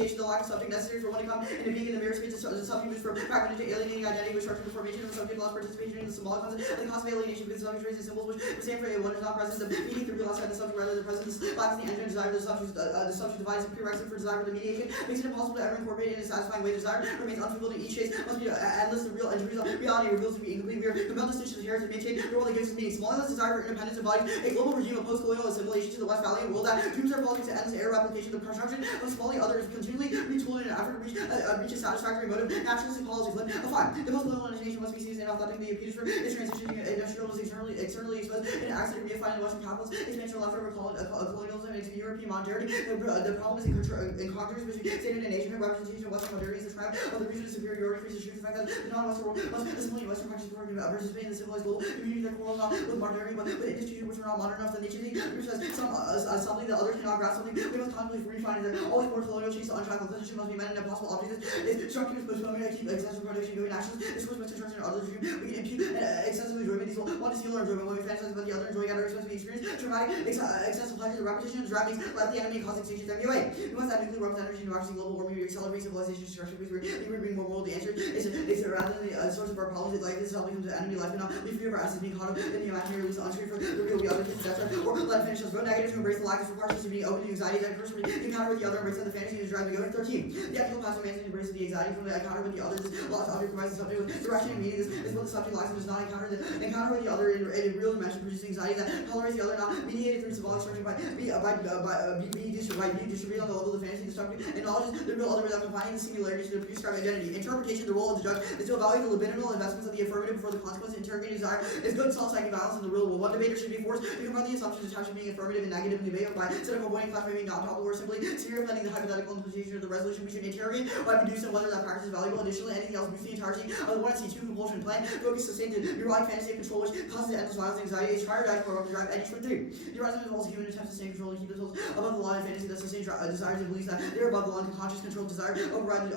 dissociation, the lack of subject necessary for one to come into being in the mirror space, the subject was for fragmented to alienating identity, which structured the formation of the subject, lost participation in the symbolic concept, and the concept of alienation because the subject traces symbols which stand for a one is not present, the meaning the real outside the subject rather than the presence, lacks the engine desire, the subject divides a prerequisite for desire, but the mediation makes it impossible to ever incorporate in a satisfying way. Desire remains unfulfilled in each case, must be endless, the real entries of reality reveals to be incomplete. We are compelled to stitch the heritage to maintain the role that gives us meaning. Somaliland's desire for independence embodies a global regime of post-colonial assimilation to the West Valley world that dooms our politics to endless air replication. The construction of Somali others continually retooled in an effort to reach a satisfactory motive. Nationalistic policies live. Fine. The post-colonial nation must be seized and authentically impeached for its transition to industrialism externally exposed in accident reified in Western capitals. Expansion left over colonialism into European modernity. The problem is in conquerors between state and nation. Representation of Western modernity is the triumph of the region of superiority. Creates the truth, the fact that the non-Western world must assimilate Western practices before participate in the civilized global community that quarrels not with modernity, but with institutions which are not modern enough. The nation thing as something that others cannot grasp. Something we must constantly refine that always more colonial chase to unshackled position must be met in impossible objects. Is structures postponement to keep excessive production going actions. This was with construction and other dream. We can impute excessive enjoyment. These will want to steal our enjoyment when we fantasize about the other enjoying at our expense. We experience traumatic excessive pleasure. The repetition of driving let the enemy cause extinction MUA. We must add nuclear weapons energy to democracy, global warming, we accelerate civilization destruction because we're being more moral. The answer is rather than the source of our problems, life itself becomes an enemy. Life cannot be free of our assets being caught up in the imaginary illusion, untrue for the real, the other things, etc. Or let finish us. Vote negative to embrace the lack of proportions to being open to anxiety that occurs when you encounter with the other, embrace the fantasy to drive the go. 13. The ethical passive man embraces the anxiety from the encounter with the other. This lost object provides the subject with direction and meaning. This is what the subject lacks and does not encounter. The encounter with the other in a real dimension produces anxiety that tolerates the other, not mediated through symbolic structure by being distributed on the level of the fantasy. The subject acknowledges the real other without confining the singularity to the prescribed identity. Interpretation, the role of the judge is to evaluate the libidinal investments of the affirmative before the consequence. Interrogating desire is good self-psychic balance in the real world. One debater should be forced to confront the assumptions attached to being affirmative and negative in debate by instead of avoiding class framing, not probable, or simply stereotyping the hypothetical implication of the resolution. We should interrogate why we do so, whether that practice is valuable. Additionally, anything else boosts the entirety of the 1C2 compulsion plan. Focus sustained neurotic fantasy of control, which causes endless violence and anxiety. Is prior to program to drive edge for 3. The horizon involves human attempts to sustain control and keep themselves above the law and fantasy that sustain desires and beliefs that they're above the law and conscious control desire override the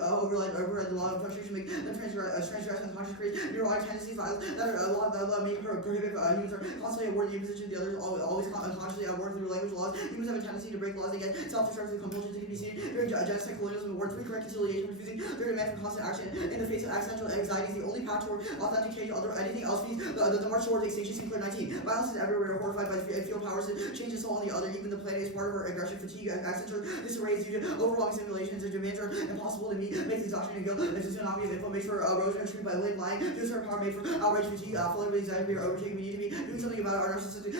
law of frustration, make them transgress unconscious, create neurotic tendencies that are law may prohibit humans are constantly awarded the imposition of the others, always unconsciously awarded through language laws. Humans have a tendency to break laws. They get self-destructive compulsions. It can be seen during genocide, colonialism, war, 3 reconciliation, refusing their demand for constant action in the face of accidental anxiety is the only path toward authentication. Anything else means the march towards extinction. Sinclair 19. Violence is everywhere. Horrified by the field powers to change the soul on the other. Even the planet is part of our aggression, fatigue, accidental disarray is due to overwhelming simulations. Their demands are impossible to meet. Makes exhaustion and guilt. It's a tsunami of info made for erosion and treated by late lying. This our power made for outrage, fatigue, full of anxiety. We are overtaken. We need to be doing something about our narcissistic.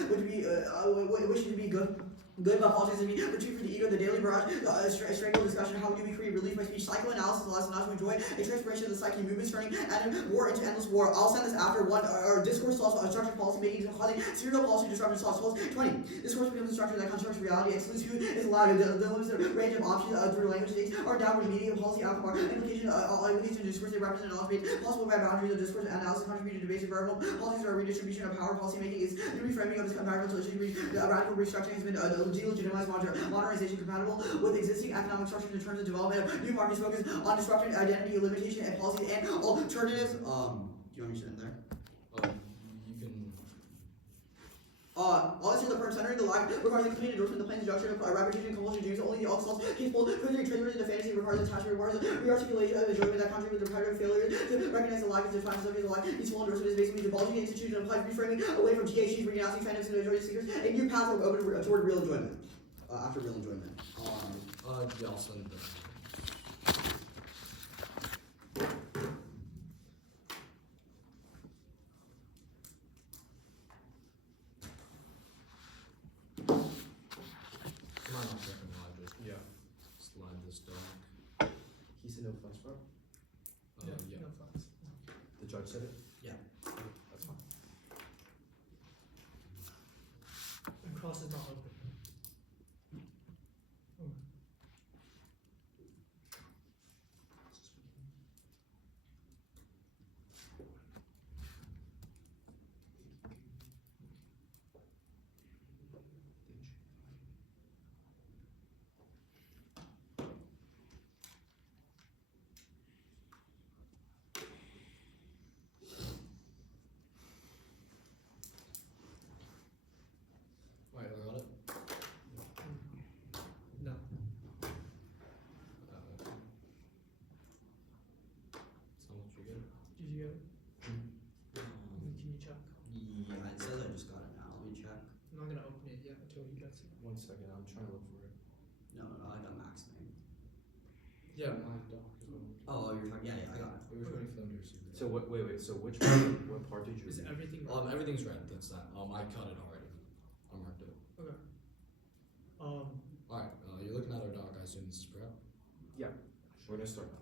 Wishing to be good. Good about politics and retreat from the ego, the daily barrage, strangle discussion, how do we create relief by speech, psychoanalysis, the lesson not to enjoy, a transformation of the psyche, movements turning war into endless war. I'll send this after one, or discourse solves structured policy making, causing serial policy disruption solves 20. Discourse becomes a structure that constructs reality, excludes who is allowed, the limits the range of options through language states, or downward meaning of policy outcome, implication in discourse, they represent an off-page, possible by boundaries of discourse, analysis contributed to basic variable, policies are a redistribution of power, policy making is the reframing of this environmental issue, radical restructuring has been delegitimized modernization compatible with existing economic structures in terms of development of new markets focused on disruption, identity, limitation, and policies and alternatives. Do you want me to sit in there? You can. All this the firm centering the line requires a complete endorsement of the plan's introduction of repetition, compulsion, dreams. Only the alcohols capable of furthering trade the fantasy requires attachment, requires re-articulation of enjoyment that contributes to the repetitive failure to recognize the lack of defined subject of the life. Each full endorsement is basically divulging the institution and applied reframing away from GHGs, renouncing fantasy to enjoy seekers, a new path of open toward real enjoyment. After real enjoyment. Yeah, I'll send it. Yeah. Slide this doc. He said no flex, bro? Yeah. No flex. The judge said it? Yeah. That's fine. And cross is not open. get it? Can you check? Yeah, it says I just got it now. Let me check. I'm not gonna open it yet until he gets it. 1 second, I'm trying to look for it. No, I got Max name. Yeah, my doc as well. Oh, you're talking. Yeah, I got it. We were trying to film your secret. So wait, so which part, what part did you Is read? everything right? Everything's red. That's that. I cut it already. I marked it. Okay. Alright, you're looking at our doc. I assume this is prep. Yeah, we're gonna start now.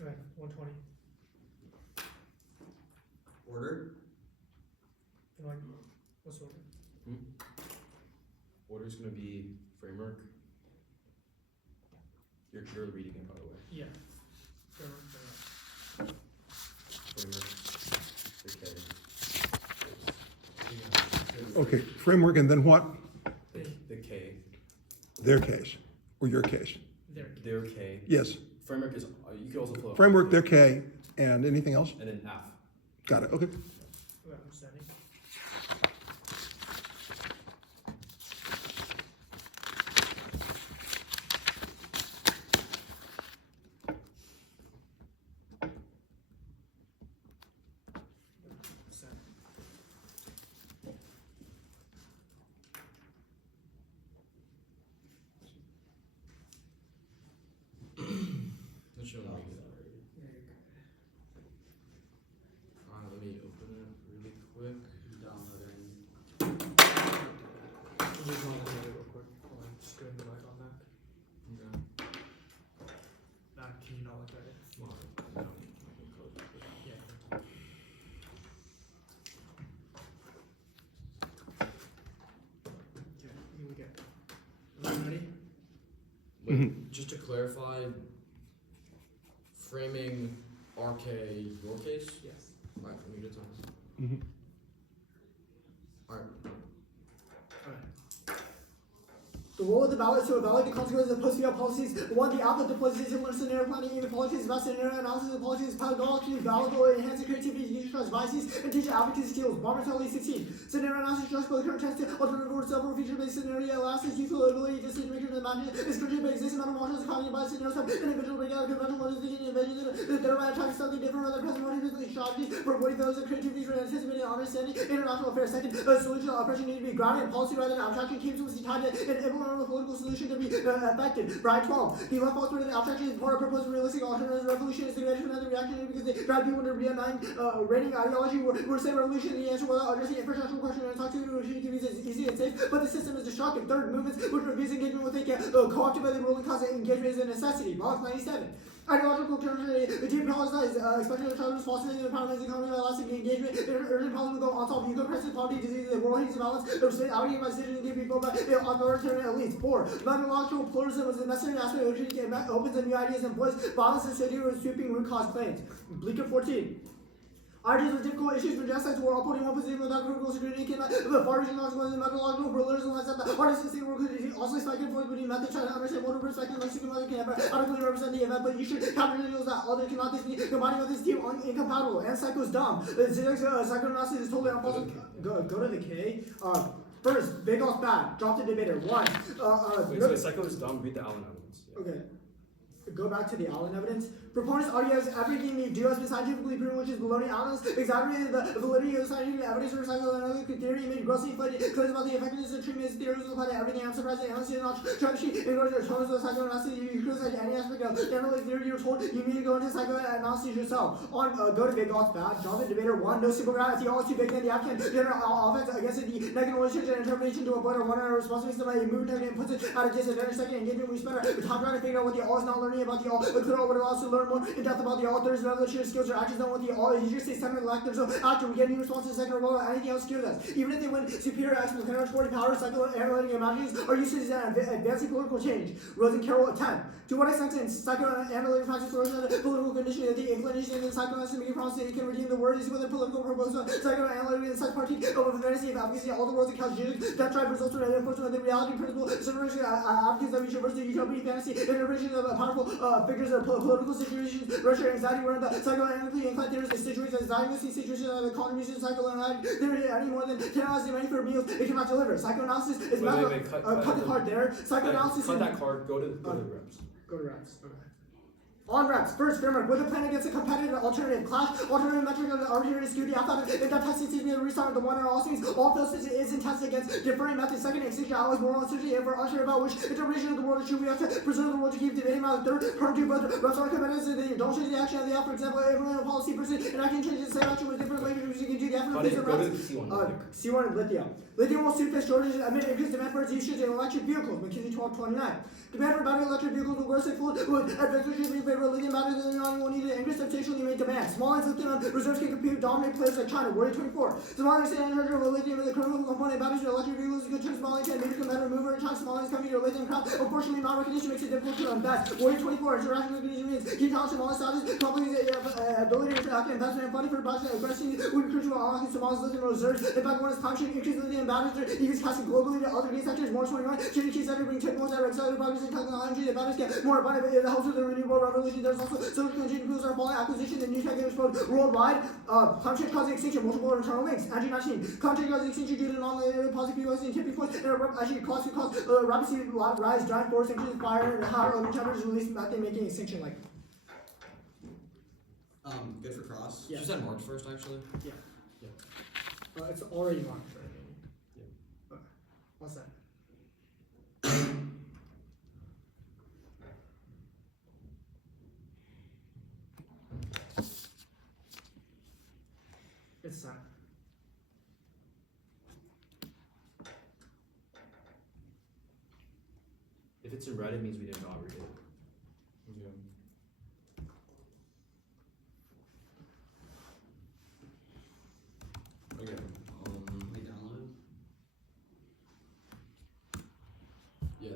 Alright, 120. Order. And like, what's order? Order's gonna be framework. You're reading it, by the way. Yeah. Framework. The K. Okay, framework, and then what? The K. Their case, or your case. Their K. Yes, Framework is, you can also flow. framework, their K, and anything else? And then F. Got it, okay. Okay, I'm sending. Send. That should Oh, read it already. Alright, let me open it really quick. Downloading. I'm just going to do it real quick. Hold on, just doing the mic on that. Okay. That, can you not look at it? Well, I don't need to make a code. Yeah. Okay, here we go. Ready? Wait, just to clarify, framing RK lowercase? Yes. Alright, let me get time. Mhm. Alright. Alright. The role of the ballot is to evaluate the consequences of post-fiat policies. One, the output deploys similar scenario planning, even policies, about scenario analysis of policies, pedagogically valuable, enhance the creativity, user trust biases, and teach advocacy skills. Barbertelli 16. Scenario analysis trust both current tense to alternative or several feature-based scenario analysis, useful ability, decision making, and imagine is created by existing amount of models accompanied by scenario type, individual breakdown, conventional models, thinking, invention, that thereby attacking something different from the present motives and strategies for avoiding those of creativity for anticipating understanding international affairs. Second, a solution approach need to be grounded in policy rather than abstraction, keeps with tied to an implementable political solution to be effective. Brian 12. The left false where the abstraction is more proposed realistic alternative revolution is the greatest another reaction because they drive people to reunite reigning ideology. We're saying revolution is the answer without addressing infrastructural question and talk to revolution can be easy and safe, but the system is destructive. Third, movements which refuse engagement with they can co-opted by the ruling class and engagement is a necessity. Box 97. Ideological terms, the deep problems, especially the children's fostering the economy, economy, elastic engagement, urgent problems will go on top of eco-crisis, poverty, disease, the world needs balance, the state outing by decisions to be filled by authoritarian elites. 4. Methodological pluralism is a necessary aspect which opens up new ideas and voice violence and city with sweeping root cause claims. Bleeker 14. Ideas with difficult issues for genocides were upholding one position without critical security came out of the far-reaching consequences of methodological pluralism and that the artists and work could also spike and forth between method trying to understand what a perspective like supervisor can never adequately represent the event, but you should counter individuals that others cannot be combining with this team incompatible. And psycho's dumb. Psychoanalysis is totally unfolding. Go to the K. First, big off bad. Drop the debater. One. Wait, so Psycho is dumb. Read the Allen evidence. Yeah. Okay. Go back to the Allen evidence. Proponents argue as everything they do has been scientifically proven, which is baloney. Allen's exaggerated the validity of scientific evidence for psychoanalytic theory and made grossly inflated claims about the effectiveness of treatment. His theories apply to everything. I'm surprised that analysts did not try to cheat in order to terms of psychoanalysis. You criticize any aspect of the analytic theory. You're told you need to go into psychoanalysis yourself. On go to big odds bad. Drop the debater. One. No simple ground. The all too big. Then the applicant general offense against the negative knowledge and interpretation to avoid or one or responsibility. Somebody moved and puts it at a disadvantage. Second engagement. We spend our time trying to figure out what the all is not learning about the all. Clear out what it also learn more in depth about the all. There's no other skills or actions than what the all is. You just say center the lack. There's no after we get any response to the second or anything else skills us. Even if they win superior explanatory power, psychoanalytic imaginings are used to advancing political change. Rose and Carroll 10. To what extent in psychoanalytic practice flourishing the political conditioning of the inclination of the psychoanalyst making promise that he can redeem the word is with a political proposal. Psychoanalytic and such party over the fantasy of advocacy all the world's account that drive results from the enforcement of the reality principle. Separation advocates of each versus the utopia fantasy interpretation of powerful figures of political situations, Russia, anxiety, where the psychoanalytically inclined theories of situations as diagnosing situations of the contribution of psychoanalytic theory any more than 10 hours money for meals it cannot deliver. Psychoanalysis is cut the card there. Psychoanalysis. Cut that card. Go to the reps. Go to reps. Okay. On reps, first framework, with a plan against a competitive alternative clash, alternative metric of the arbitrary skew, the athletic, in that testing seems to be the restart of the one or all things, all fields is in tested against differing methods. Second, extinction allows moral uncertainty, and we're unsure about which interpretation of the world is true. We have to preserve the world to keep debating about the third, prone to both reps are competitors, and they don't change the action of the app. For example, everyone in a policy person enacting changes the same action with different language, which you can do the effort of these reps. C1 and lithium. Lithium will suit the shortages amid increased demand for its usage in electric vehicles. McKinsey 1229. Demand for battery electric vehicles will grow sixfold with advantages in favor of lithium batteries. Lithium will need to increase substantially meet demand. Small lithium reserves can compete with dominant players like China. Worry 24. Somaliland is in charge of lithium as a critical component. Batteries for electric vehicles is good to Somaliland and major competitor mover in China. Somaliland is coming to a lithium crowd. Unfortunately, non-recognition makes it difficult to invest. Worry 24. International recognition means key talent Somali status. Companies' ability to act investment and funding for projects aggressively would be crucial to unlocking Somalia's lithium reserves. In fact, one is time shape increase lithium batteries. Even casting globally to other key sectors. More 21. Changing key sector bring technologies that are accelerated progress in technology. The batteries get more abundant. It helps with the renewable revolution. There's also silicon engineering fuels are falling. Acquisition and new tech explode worldwide. Climate change causing extinction. Multiple internal links. Angie 19. Climate change causing extinction due to non-linear positive POS and tipping points. And actually cause rapid sea rise, giant forest extinction, fire, and higher ocean temperatures release methane making extinction like. Good for cross. Yeah. You said March first, actually. Yeah. It's already marked, right? Yeah. Okay. All set. It's set. If it's in red, it means we did not read it. Yeah. Okay. Let me download it. Yeah.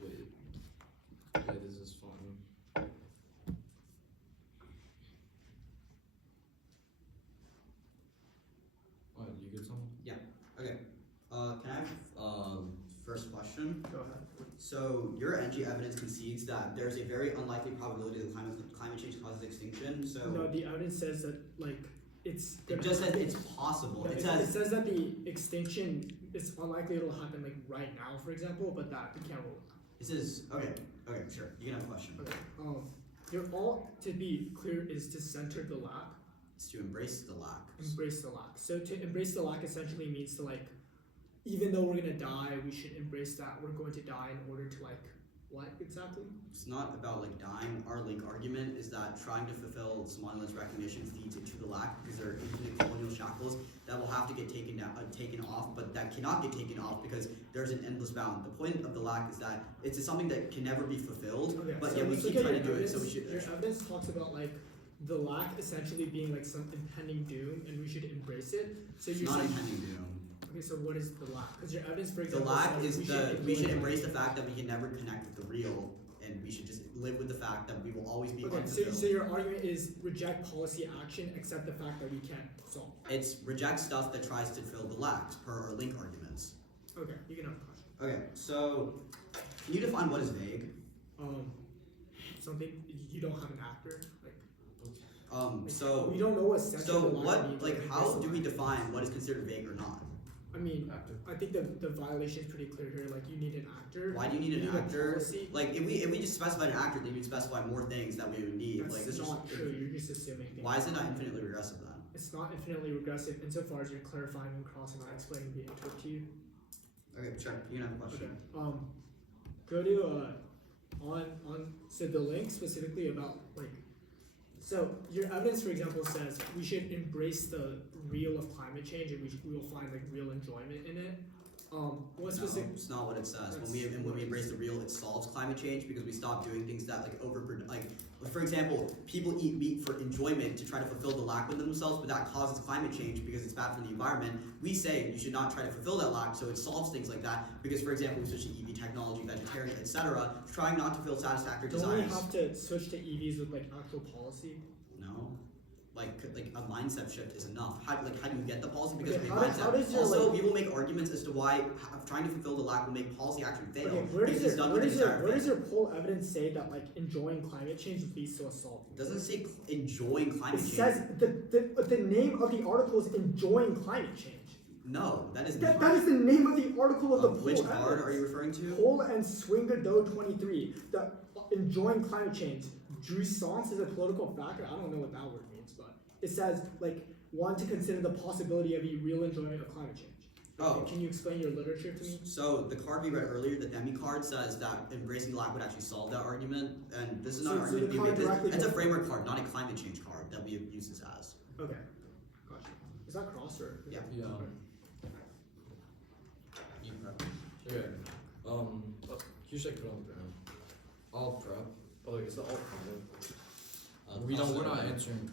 Wait. Yeah, this is fine. What? You get something? Yeah. Okay. Can I have first question? Go ahead. So your NG evidence concedes that there's a very unlikely probability that climate change causes extinction. So No, the evidence says that like it's. it just says it's possible. No, It it says says that the extinction is unlikely it'll happen like right now, for example, but that we can't rule. this is okay. Okay, sure. You can have a question. Okay. Your all to be clear is to center the lack, It's to embrace the lack. embrace the lack. So to embrace the lack essentially means to like, even though we're gonna die, we should embrace that we're going to die in order to like, what exactly? It's not about like dying. Our link argument is that trying to fulfill Somaliland's recognition feeds into the lack because there are infinite colonial shackles that will have to get taken off, but that cannot get taken off because there's an endless bound. The point of the lack is that it's something that can never be fulfilled, Okay, but so yet we let's keep look at trying to your do it. So we evidence. should. Your evidence talks about like the lack essentially being like some impending doom, and we should embrace it. So It's you're not saying, impending doom. okay, so what is the lack? Because your evidence, for The example, lack says is we should embrace the fact that we can never connect with the real, and we should just live with the fact that we will always be Okay, unfulfilled. so your argument is reject policy action, accept the fact that we can't solve. It's reject stuff that tries to fill the lacks per our link arguments. Okay, you can have a question. Okay, so can you define what is vague? Something you don't have an actor like. So we don't know what section so the lack what means, like how this do we lack. define what is considered vague or not? I mean, Actor. I think the violation is pretty clear here. Like, you need an actor. Why do you need You an need a actor? policy. Like, if we just specified an actor, then we'd specify more things that we would need. That's Like, this is not true. You're just assuming things. why is it not infinitely regressive then? It's not infinitely regressive insofar as you're clarifying and crossing out, explaining the input to you. Okay, sure. You can have a Okay. question. Go to so the link specifically about like, so your evidence, for example, says we should embrace the real of climate change and we will find like real enjoyment in it. What No, specific? it's not what it says. That's When we embrace the real, it solves climate change because we stop doing things that for example, people eat meat for enjoyment to try to fulfill the lack within themselves, but that causes climate change because it's bad for the environment. We say you should not try to fulfill that lack, so it solves things like that. Because, for example, we switch to EV technology, vegetarian, etc., trying not to fulfill satisfactory Don't we desires. have to switch to EVs with like actual policy? No. Like a mindset shift is enough. How do you get the policy? Because Okay, of a how does mindset. your, Also, like- we will make arguments as to why trying to fulfill the lack will make policy actually fail. Okay, where because does it's done with the desired where effect. does your poll evidence say that like enjoying climate change leads to assault? It doesn't say enjoying climate It change. says the name of the article is enjoying climate change. No, that is That not. is the name of the article of the poll. Which card evidence. are you referring to? Poll and Swingado 23. The enjoying climate change. Jouissance is a political factor. I don't know what that word means, but it says like want to consider the possibility of a real enjoyment of climate change. Oh. Can you explain your literature to me? So the card we read earlier, the demi card, says that embracing the lack would actually solve that argument, and this is not So- an so argument the we card made. directly It's a goes- framework card, not a climate change card that we use this as. Okay, gotcha. Is that cross or? Yeah. Yeah. Okay. You should put on the ground. I'll prep. Oh, like, it's the alt comment. We're not answering.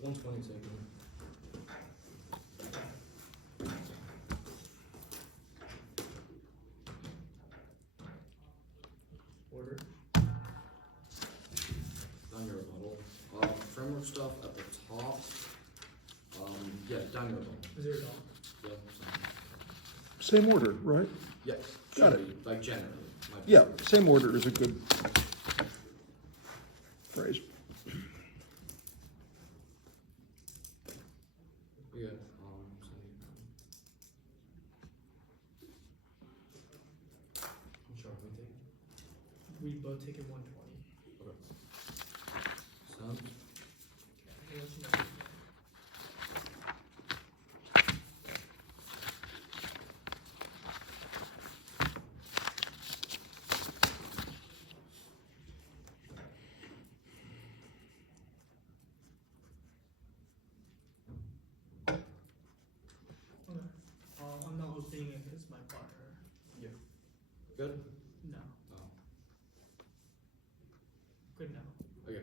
One 20 second. Order. Down your rebuttal. Framework stuff at the top. Yeah, down your rebuttal. Is there a dog? Yep. Same order, right? Yes. Got should it. be, like generally. Might be. Yeah, same order is a good phrase. Yeah. Sure, we take. We both take it 120. Sound. Okay, I'll let you know. Okay. I'm not opening it because my partner. Good. No. Oh. Good now. Okay.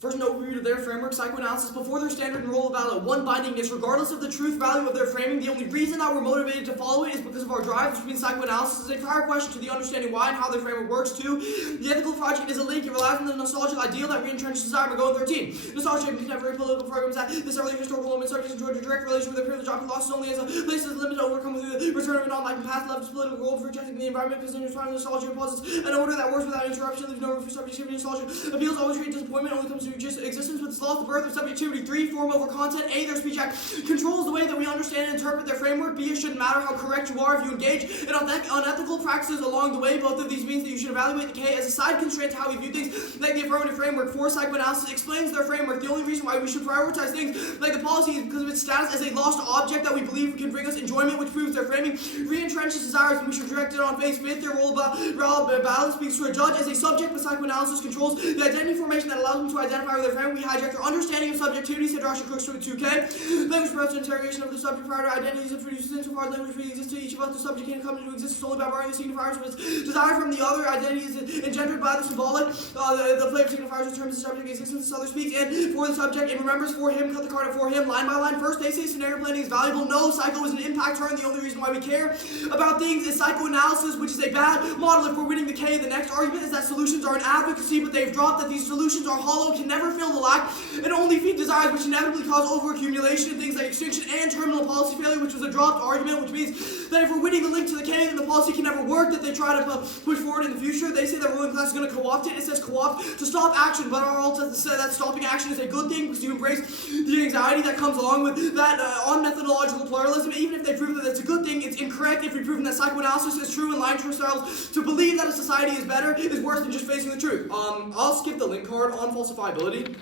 First, an overview of their framework, psychoanalysis, before their standard and role of value. One bindingness, regardless of the truth value of their framing, the only reason that we're motivated to follow it is because of our drive, which means psychoanalysis is a prior question to the understanding why and how their framework works. Two, the ethical project is a link. It relies on the nostalgic ideal that re-entrenches desire by going 13. Nostalgia and contemporary political programs that this early historical moment subjects enjoyed a direct relation with their privilege, often lost only as a place as limit to overcome with the return of a non-liking path left to political goal for rejecting the environment, because in response to nostalgia imposes an order that works without interruption, leaves no room for subjectivity. Nostalgia appeals always create disappointment, only comes to just existence consistent with its laws, the birth of subjectivity. 3, form over content. A, their speech act controls the way that we understand and interpret their framework. B, it shouldn't matter how correct you are if you engage in unethical practices along the way. Both of these means that you should evaluate the K as a side constraint to how we view things like the affirmative framework. 4, psychoanalysis explains their framework. The only reason why we should prioritize things like the policy is because of its status as a lost object that we believe can bring us enjoyment, which proves their framing re-entrenches desires and we should direct it on face. 5th, their role about balance speaks to a judge as a subject, but psychoanalysis controls the identity formation that allows them to identify with their frame. We hijack their understanding of subjectivity, said Rasha Crooks to 2K. Language promotes interrogation of the subject prior to identities and produces insofar as language really exists to each of us. The subject can't come into existence only by borrowing the signifiers of its desire from the other. Identity is engendered by the symbolic. The play of signifiers determines the subject existence. This other speaks and for the subject. It remembers for him, cut the card up for him, line by line. First, they say scenario planning is valuable. No, psycho is an impact term. The only reason why we care about things is psychoanalysis, which is a bad model if we're winning the K. The next argument is that solutions are an advocacy, but they've dropped that these solutions are hollow, can never fill the lack, and only feed desires which inevitably cause overaccumulation, things like extinction and terminal policy failure, which was a dropped argument, which means that if we're winning the link to the K, then the policy can never work, that they try to push forward in the future. They say that ruling class is going to co-opt it. It says co-opt to stop action, but our alt says that stopping action is a good thing because you embrace the anxiety that comes along with that on methodological pluralism. Even if they prove that it's a good thing, it's incorrect if we prove that psychoanalysis is true and lying to ourselves to believe that a society is better is worse than just facing the truth. I'll skip the link card on falsifiability.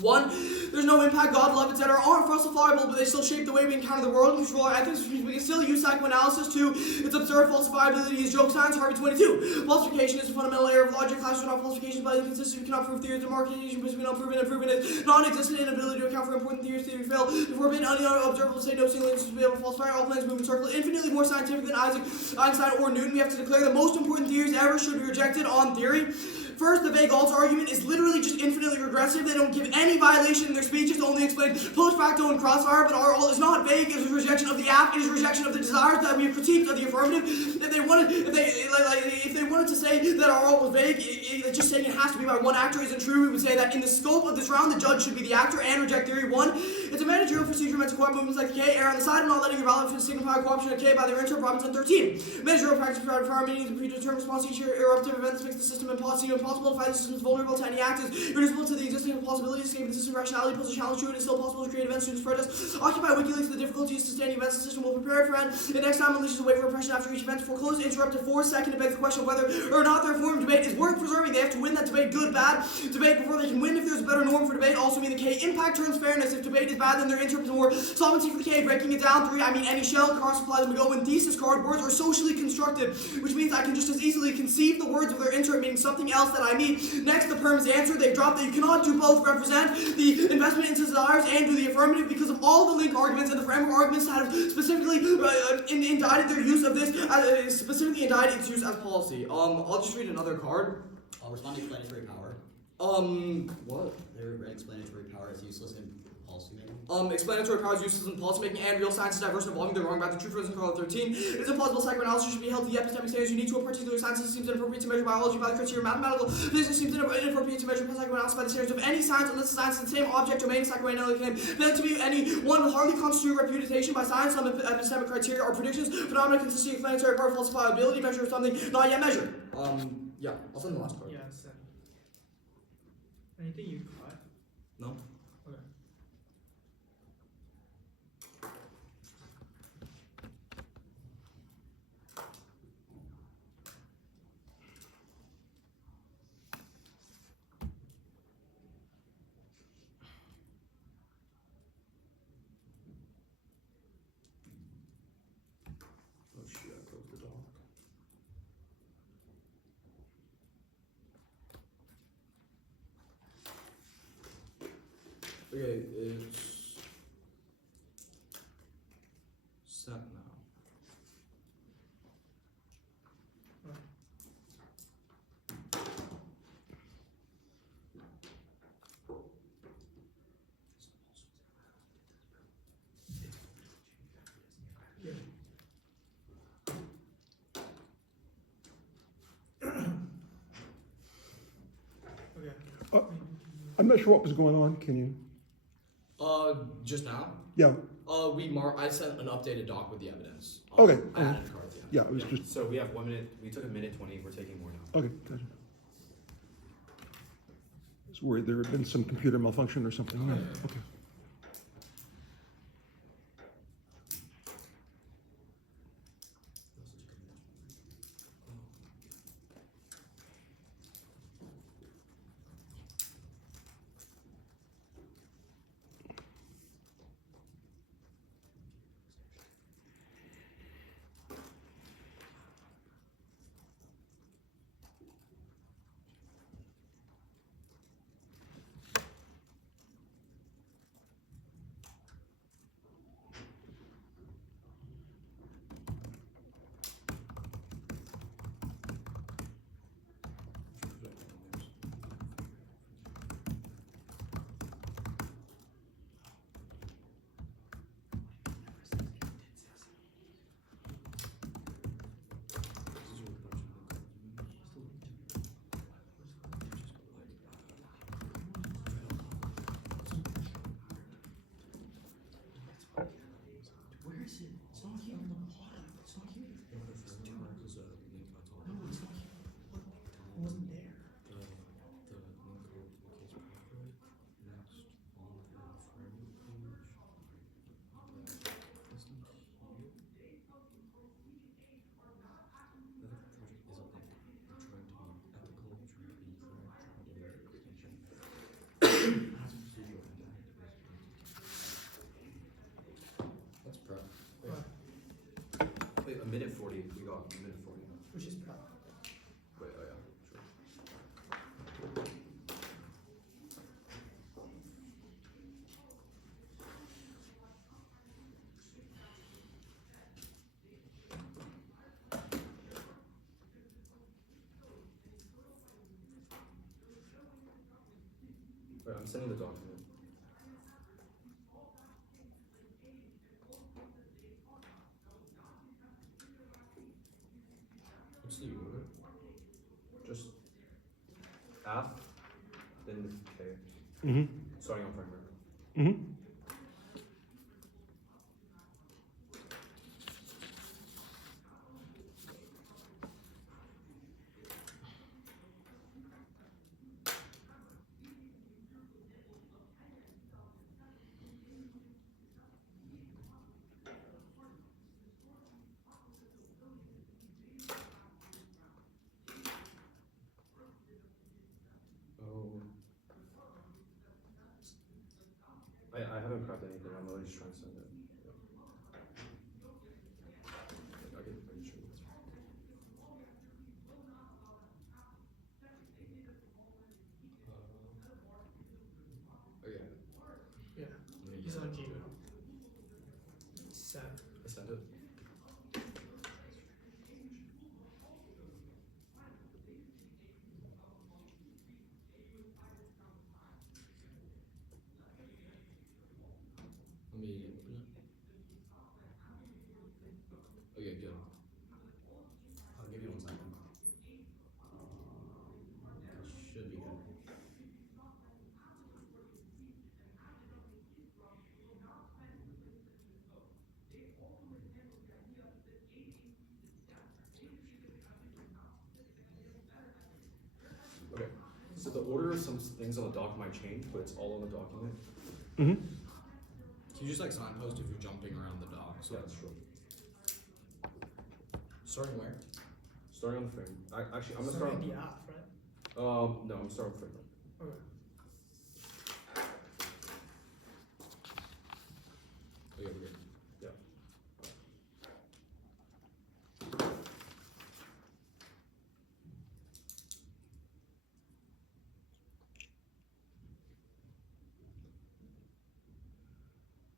1, there's no impact, God, love, etc. aren't falsifiable, but they still shape the way we encounter the world and control our ethics. We can still use psychoanalysis. 2, it's absurd. Falsifiability is joke science. Harvey 22. Falsification is a fundamental error of logic. Classes are not falsifications by inconsistent. We cannot prove theories. Demarcation because we cannot prove it, and proven is non-existent inability to account for important theories. Theory fail. If we're being unobservable, say no single instance to be able to falsify. All plans move in circle. Infinitely more scientific than Isaac, Einstein, or Newton. We have to declare the most important theories ever should be rejected on theory. First, the vague alt argument is literally just infinitely regressive. They don't give any violation in their speeches, only explain post facto and crossfire, but our alt is not vague. It is a rejection of the act. It is a rejection of the desires that we have critiqued of the affirmative. If they wanted to say that our alt was vague, just saying it has to be by one actor isn't true. We would say that in the scope of this round, the judge should be the actor and reject theory 1. It's a managerial procedure meant to co-opt movements like the K, err on the side of not letting your ballot signify co-option of K by their interrupt. Robinson 13. Managerial practice provided power meetings and predetermined response to each eruptive events makes the system impossible to find the system's vulnerable to any act is irreducible to the existing possibilities, escape the system rationality, poses a challenge to it, it's still possible to create events, students protest, occupy WikiLeaks, the difficulties sustaining events, the system will prepare for end, and next time unleashes a wave of repression after each event, foreclose, interrupt, 4 seconds to beg the question of whether or not their form of debate is worth preserving. They have to win that debate, good, bad, debate before they can win. If there's a better norm for debate, also mean the K, impact turns fairness. If debate is bad, then their interrupt is more solvency for the K, breaking it down. 3, I mean any shell, cross apply them to go when thesis card words are socially constructed, which means I can just as easily conceive the words of their interrupt meaning something else that I mean. Next, the perm's answer. They've dropped that you cannot do both, represent the investment into desires and do the affirmative because of all the link arguments and the framework arguments that have specifically indicted their use of this, specifically indicted its use as policy. I'll just read another card. I'll respond to explanatory power. What? Their explanatory power is useless in policy making. Explanatory power is useless in policy making and real science is diverse and evolving. They're wrong about the truth in Carl 13. It is impossible psychoanalysis should be held to the epistemic standards unique to a particular science. It seems inappropriate to measure biology by the criteria of mathematical physics. It seems inappropriate to measure psychoanalysis by the standards of any science unless the science is the same object domain as psychoanalysis can. Then to be any one will hardly constitute reputation by science. Some epistemic criteria or predictions, phenomena consisting of explanatory power, falsifiability, measure of something not yet measured. Yeah, I'll send the last card. Yeah, send. Anything you caught? No? Okay. Oh shit, I closed the doc. Okay, it's set now. Okay. I'm not sure what was going on. Can you? Just now? Yeah. I sent an updated doc with the evidence. Okay. I added a card at the end. Yeah, it was just. So we have 1 minute. We took a minute 20. We're taking more now. Okay. Gotcha. where there had been some computer malfunction or something. Yeah. Okay. That's prep. Wait, a minute 40. We got a minute 40. Which is prep. Wait, oh yeah, sure. Wait, I'm sending the document. What's the order? Just F, then K. Mm-hmm. Starting on framework. Mm-hmm. Oh. I haven't prepped anything. I'm already just trying to send it. I can show you. Okay. Yeah. He's on Gmail. Send. I sent it. Let me open it. Okay, good. I'll give you 1 second. That should be good. Okay. So the order of some things on the doc might change, but it's all on the document. Mm-hmm. Can you just like signpost if you're jumping around the dock? So Yeah, that's true. starting where? Starting on the frame. Actually, I'm gonna Starting start. the app, right? No, I'm starting with framework. Okay. Okay, we're good. Yeah.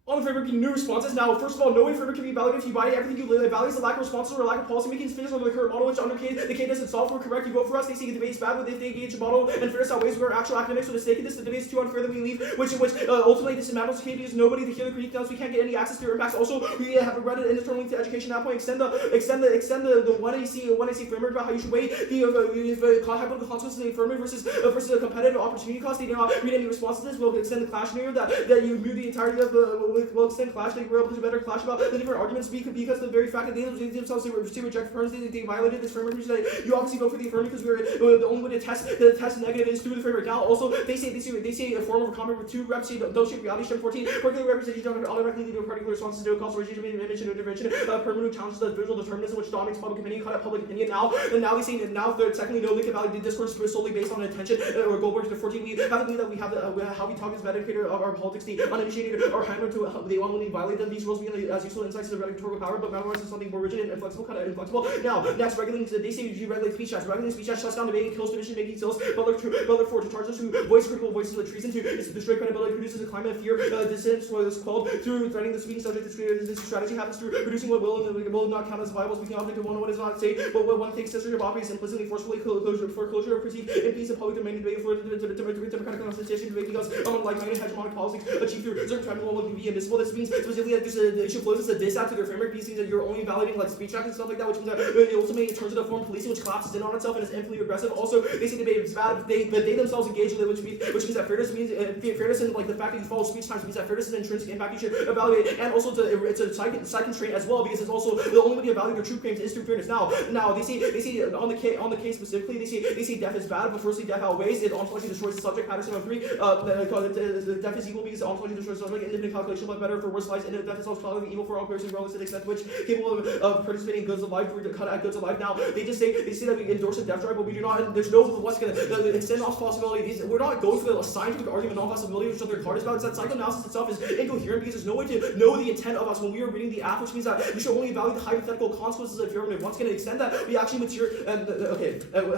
On the framework, new responses. Now, first of all, no way framework can be validated if you buy everything you live. Values a lack of responses or a lack of policy making fitness under the current model, which under the K doesn't solve for correct. You vote for us. They see the debate's bad, but if they engage a model and fairness outweighs where actual academics are mistaken. This the debate's too unfair that we leave, which ultimately dismantles K because nobody to hear the critique counts. We can't get any access to your impacts. Also, we have regretted internal link to education at that point. Extend the 1AC framework about how you should weigh the hypothetical consequences of the affirmative versus a competitive opportunity cost. They did not read any responses to this. We'll extend the clash scenario that you view the entirety of the will extend clash. They were able to better clash about the different arguments because of the very fact that they themselves reject affirmative. They violated this framework. You obviously vote for the affirmative because the only way to test negative is through the framework. Now, also they say a form of a comment with two reps. Those shape reality. Step 14. Particular representation automatically lead to a particular response to a causal regime, image, and intervention. Permanent challenges the visual determinism which dominates public opinion. Cut out public opinion. Now they say secondly, no link about the discourse solely based on attention or Goldberg's 14. We have to believe that we have how we talk is better indicator of our politics. The uninitiated or hammer to they only violate them. These rules being as useful insights to the rhetorical power, but otherwise it's something more rigid and inflexible, kind of inflexible. Now, next, regulating. They say you regulate speech chats. Regulating speech chats shuts down debating, kills division, making stills. Butler 4 to charges who voice critical voices of treason to destroy credibility, produces a climate of fear. Dissent was quelled through threatening the speaking subject. This strategy happens through producing what will and will not count as viable speaking object of what is not say, but what one thinks censorship operates implicitly, forcefully foreclosure of perceived impedes of public domain debate for democratic constitution debate because like-minded hegemonic politics achieved through certain tribal will be admissible. This means specifically that the issue flows as a diss out to their framework. These means that you're only validating like speech acts and stuff like that, which means that ultimately it turns into a form of policing which collapses in on itself and is infinitely regressive. Also, they say debate is bad, but they themselves engage with it, which means that fairness means fairness and like the fact that you follow speech times means that fairness is an intrinsic impact you should evaluate, and also it's a side constraint as well because it's also the only way to evaluate your true claims is through fairness. Now they say on the case specifically they say death is bad, but firstly death outweighs it ontologically destroys the subject. Patterson 3 death is evil because it ontologically destroys the subject. Independent calculation, but better for worse lies. And death is also evil for all persons, regardless of the extent to which capable of participating in goods of life. Cut at goods of life. Now they say that we endorse a death drive, but we do not. There's no what's going to extend off possibility. We're not going for the scientific argument on possibility, which their card is about. It's that psychoanalysis itself is incoherent because there's no way to know the intent of us when we are reading the app, which means that we should only evaluate the hypothetical consequences of affirmative. Once going to extend that, we actually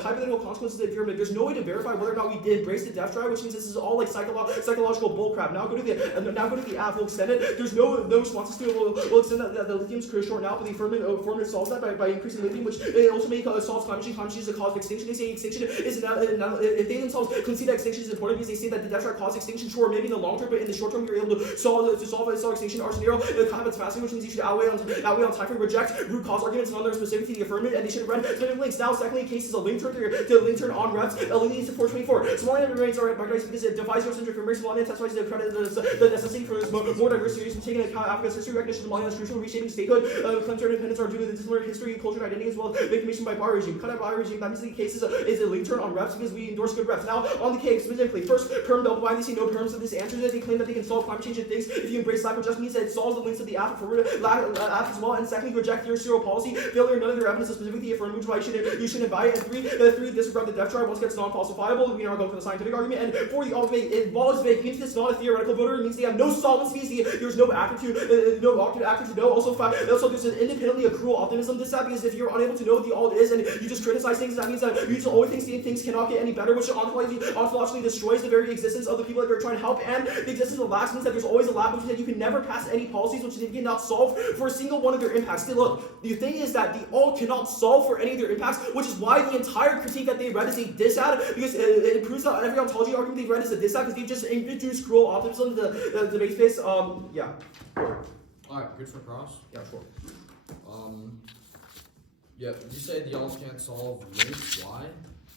hypothetical consequences of affirmative. There's no way to verify whether or not we did embrace the death drive, which means this is all like psychological bullcrap. Now go to the app. We'll extend it. There's no responses to it. We'll extend that the lithium's short now, but the affirmative solves that by increasing lithium, which ultimately solves climate change. Climate change is the cause of extinction. They say extinction is if they themselves concede that extinction is important because they say that the death drive causes extinction. Sure, maybe in the long term, but in the short term, you're able to solve extinction. Our scenario kind of it's fascinating, which means you should outweigh on time frame, reject root cause arguments and other specific to the affirmative, and they should have read alternative links. Now, secondly, cases a link turn on reps, leading to 424. Somaliland remains our marketplace because it defies Eurocentric frameworks. Somaliland testifies to the necessity for this more diverse series from taking account Africa's history, recognition of Somaliland's crucial reshaping statehood, claims to independence are due to the dissimilar history, culture, and identity, as well as information by bar regime. Cut out bar regime. That means the case is a link turn on reps because we endorse good reps. Now, on the case specifically, first, perm double bind. They say no perms, so this answers it. They claim that they can solve climate change and things if you embrace lack, just means that it solves the links of the app for app as well. And secondly, reject your zero policy. Failure, none of their evidence is specifically affirmed, which is why you shouldn't buy it. And three, disregard the death drive once it gets non-falsifiable. We are going for the scientific argument. And four, the ultimate involves vague means it's not a theoretical voter. It means they have no solvency. There's no actor to know. Also there's an independently accrual optimism. This because if you're unable to know what the alt is and you just criticize things, that means that you just always think things cannot get any better, which ontologically destroys the very existence of the people that you're trying to help. And the existence of labs means that there's always a lab, which means that you can never pass any policies which they cannot solve for a single one of their impacts. See, look, the thing is that the alt cannot solve for any of their impacts, which is why the entire critique that they read is a diss ad, because it proves that every ontology argument they read is a diss ad, because they just introduced cruel optimism to the debate space. Yeah. Alright, good for cross. Yeah, sure. Yeah, you say the alt can't solve links. Why?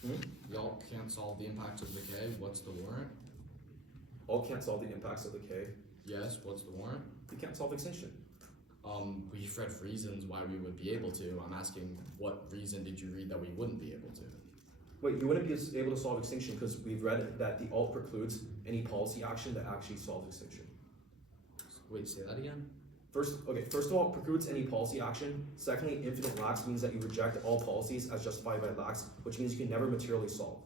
Hmm? The alt can't solve the impacts of decay. What's the warrant? Alt can't solve the impacts of decay. Yes, what's the warrant? You can't solve extinction. We've read reasons why we would be able to. I'm asking, what reason did you read that we wouldn't be able to? Wait, you wouldn't be able to solve extinction because we've read that the alt precludes any policy action that actually solves extinction. Wait, say that again? First of all, precludes any policy action. Secondly, infinite lax means that you reject all policies as justified by lax, which means you can never materially solve.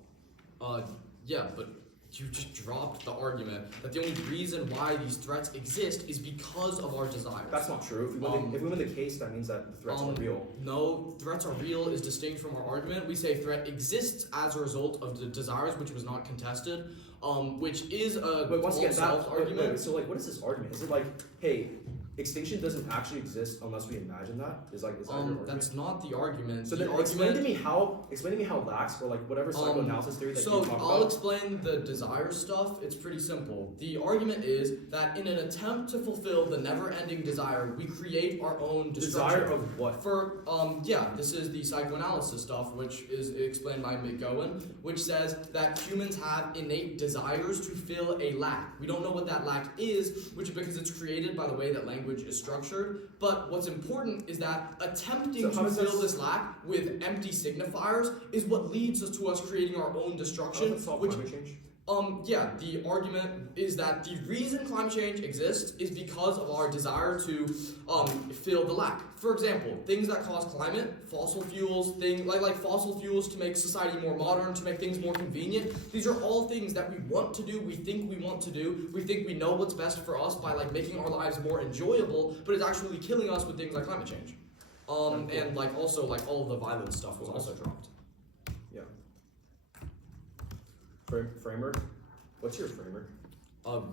Yeah, but you just dropped the argument that the only reason why these threats exist is because of our desires. That's not true. If we win the case, that means that the threats are real. No, threats are real is distinct from our argument. We say threat exists as a result of the desires, which was not contested, which is a But once again, solved argument. So, like, what is this argument? Is it like, hey, extinction doesn't actually exist unless we imagine that? Is that your argument? That's not the argument. So the then explain to me how lax or like whatever psychoanalysis theory that so you talk I'll about. explain the desire stuff. It's pretty simple. The argument is that in an attempt to fulfill the never-ending desire, we create our own destruction. Desire of what? For this is the psychoanalysis stuff, which is explained by McGowan, which says that humans have innate desires to fill a lack. We don't know what that lack is, which is because it's created by the way that language is structured. But what's important is that attempting to fill this lack with empty signifiers is what leads us to us creating our own destruction. How does that solve climate change? The argument is that the reason climate change exists is because of our desire to fill the lack. For example, things that cause climate, fossil fuels, things like fossil fuels to make society more modern, to make things more convenient. These are all things that we want to do, we think we want to do, we think we know what's best for us by like making our lives more enjoyable, but it's actually killing us with things like climate change. And like also like all of the violence stuff was also dropped. Yeah. Framework? What's your framework?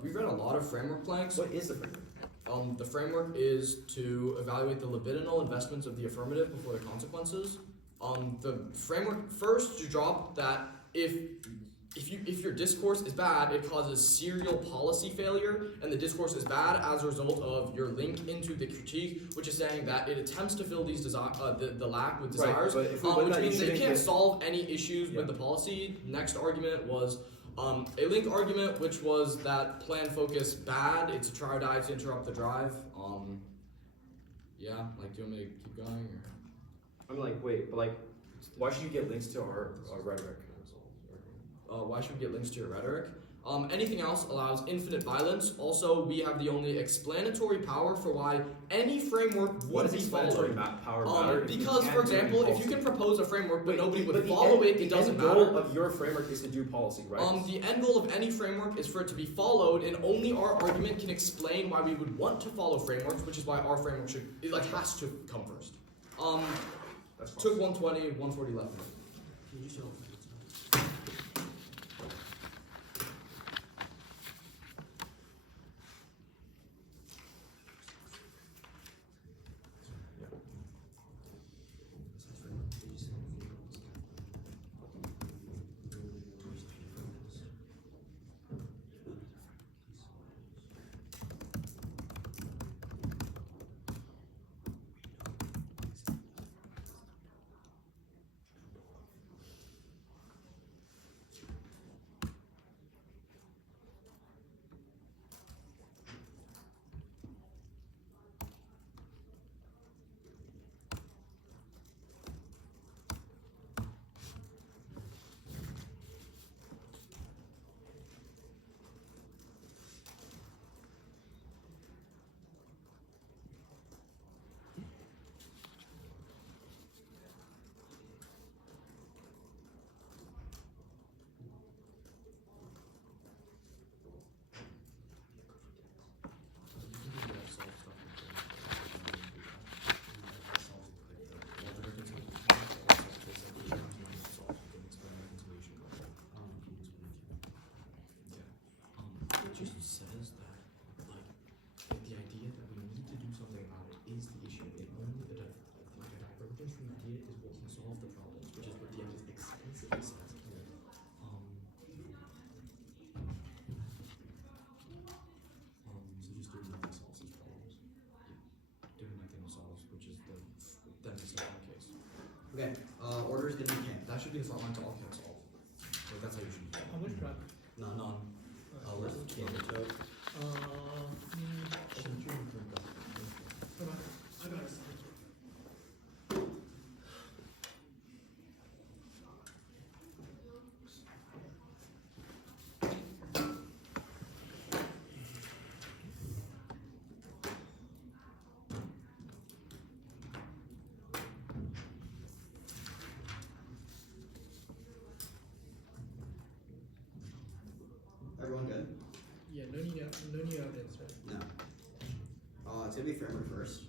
We read a lot of framework planks. What is the framework? The framework is to evaluate the libidinal investments of the affirmative before the consequences. The framework first you drop that if your discourse is bad, it causes serial policy failure, and the discourse is bad as a result of your link into the critique, which is saying that it attempts to fill these the lack with desires, Right, but if which means that it can't solve any issues with the policy. Next argument was a link argument, which was that plan focus bad. It's a triodive to interrupt the drive. Do you want me to keep going? Or? I'm like, wait, but like, why should you get links to our rhetoric? Why should we get links to your rhetoric? Anything else allows infinite violence. Also, we have the only explanatory power for why any framework would be followed. Power matter? Because, for example, if you can propose a framework but nobody would but follow it, it doesn't matter. The goal of your framework is to do policy, right? The end goal of any framework is for it to be followed, and only our argument can explain why we would want to follow frameworks, which is why our framework has to come first. Took 120, 140 left. Can you show? Okay, order is gonna be K. That should be the front line to all can solve. That's how you should do it. How much prep? None. Where's the key? I got it. Everyone good? Yeah, no new evidence, right? No. It's gonna be framework first.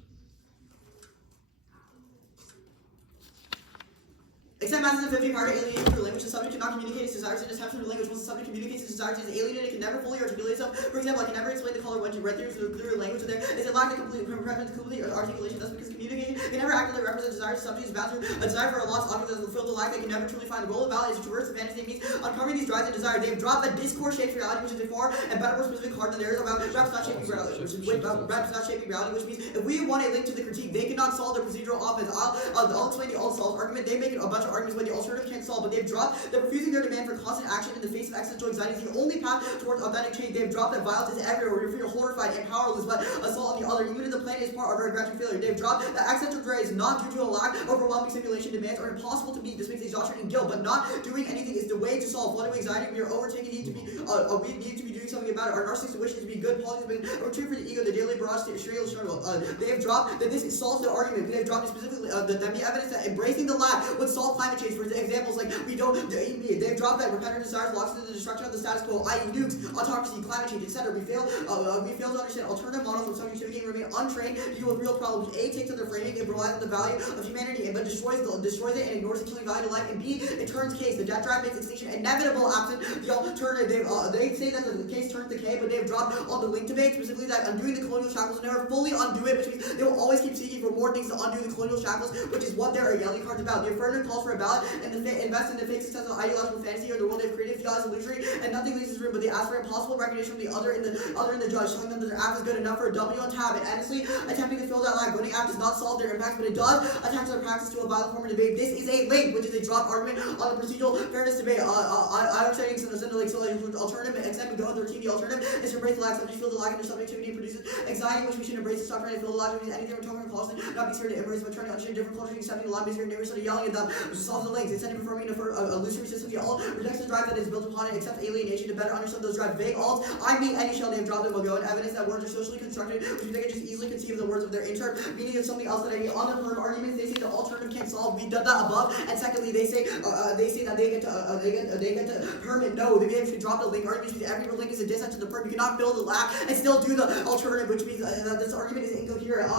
Except masses of 50 prior to alienation through language, the subject cannot communicate its desires and attempts through language. Once the subject communicates its desires, it is alienated, it can never fully articulate itself. For example, I can never explain the color when read through language there is a lack of complete articulation, thus because communication can never accurately represent desires. The subject is bound through a desire for a lost object that will fill the lack. They can never truly find the role of valid is to traverse the fantasy means uncovering these drives and desires. They have dropped the discourse shaped reality, which is a far and better more specific card than there is about raps not shaping reality, which is raps not shaping reality, which means if we want a link to the critique, they cannot solve their procedural offense. I'll explain the all solves argument. They make a bunch of arguments when the alternative can't solve, but they've dropped. They're refusing their demand for constant action in the face of existential anxiety. It's the only path towards authentic change. They've dropped that violence is everywhere. We feel horrified and powerless, but assault on the other, even if the plan is part of our gradual failure. They've dropped that existential dread is not due to a lack of overwhelming simulation demands or impossible to meet. This makes exhaustion and guilt, but not doing anything is the way to solve flooding anxiety. We are overtaking. We need to be doing something about it. Our narcissistic wish is to be good. Politics has been a retreat for the ego. The daily barrage serial struggle. They have dropped that this solves the argument. They have dropped specifically the evidence that embracing the lack would solve climate change. For examples like we don't. They've dropped that repetitive desires locks into the destruction of the status quo, i.e. nukes, autocracy, climate change, etc. We fail to understand alternative models of subjectivity and remain untrained to deal with real problems. A, takes on their framing and relies on the value of humanity, but destroys it and ignores the killing value to life. And B, it turns case. The death drive makes extinction inevitable absent the alternative. They say that the case turns decay, but they've dropped on the link debate, specifically that undoing the colonial shackles will never fully undo it, which means they will always keep seeking for more things to undo the colonial shackles, which is what their yelling card's about. The affirmative calls for a ballot and invest in the fake success of ideological fantasy or the world they've created. Feel as illusory, and nothing leaves this room, but they ask for impossible recognition from the other in the judge, telling them that their app is good enough for a W on tab, and honestly attempting to fill that lag. Voting app does not solve their impacts, but it does attach their practice to a violent form of debate. This is a link, which is a drop argument on the procedural fairness debate. I am saying the link, so alternative, except go 13, the alternative is to embrace the lag, subject feel the lag in their subjectivity and produces anxiety, which we should embrace to stop trying to fill the lag, which means anything we're talking about closely, not be scared to embrace, but trying to understand different cultures, accepting the lag, be scared to instead of yelling at them, which solves the links. Instead of confirming a illusory system, the alt rejects the drive that is built upon it, accepts alienation to better understand those drive. Vague alts, I mean any shell they've dropped it will go, and evidence that words are socially constructed, which means they can just easily conceive of the words of their intern, meaning of something else that I mean. On their arguments, they say the alternative can't solve. We've done that above, and secondly, they say that they get to permit. No, they actually drop the link argument, which means every link is a dissent to the perm. You cannot fill the lag and still do the alternative, which means that this argument is incoherent.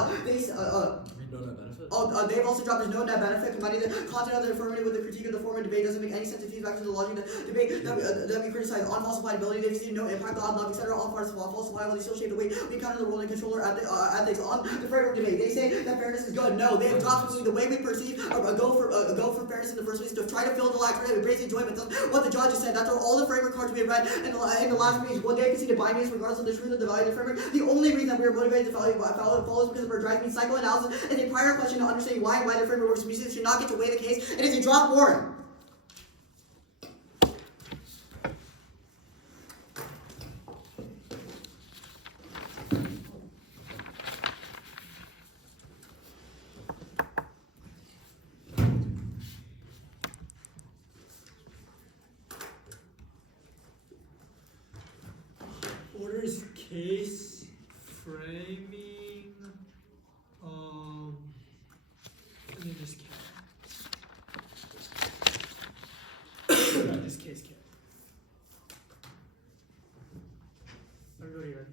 They've also dropped there's no net benefit. Combining the content of the affirmative with the critique of the form of debate doesn't make any sense. It feeds back to the logic of the debate that we criticize. Unfalsifiability, they've seen no impact on love, etc. All parts of falsifiable, they still shape the way we encounter the world and control our ethics. On the framework debate, they say that fairness is good. No, they have dropped the way we perceive go for fairness in the first place to try to fill the lag, try to embrace enjoyment. That's what the judges said. That's all the framework cards we have read in the last page. One day conceded binance regardless of the truth of the value of the framework. The only reason that we are motivated to follow is because of our drive. Means psychoanalysis is a prior question to understanding why the framework works. Musicians should not get to weigh the case. It is a drop warrant. Orders case framing. Let me just this case kit. Everybody ready?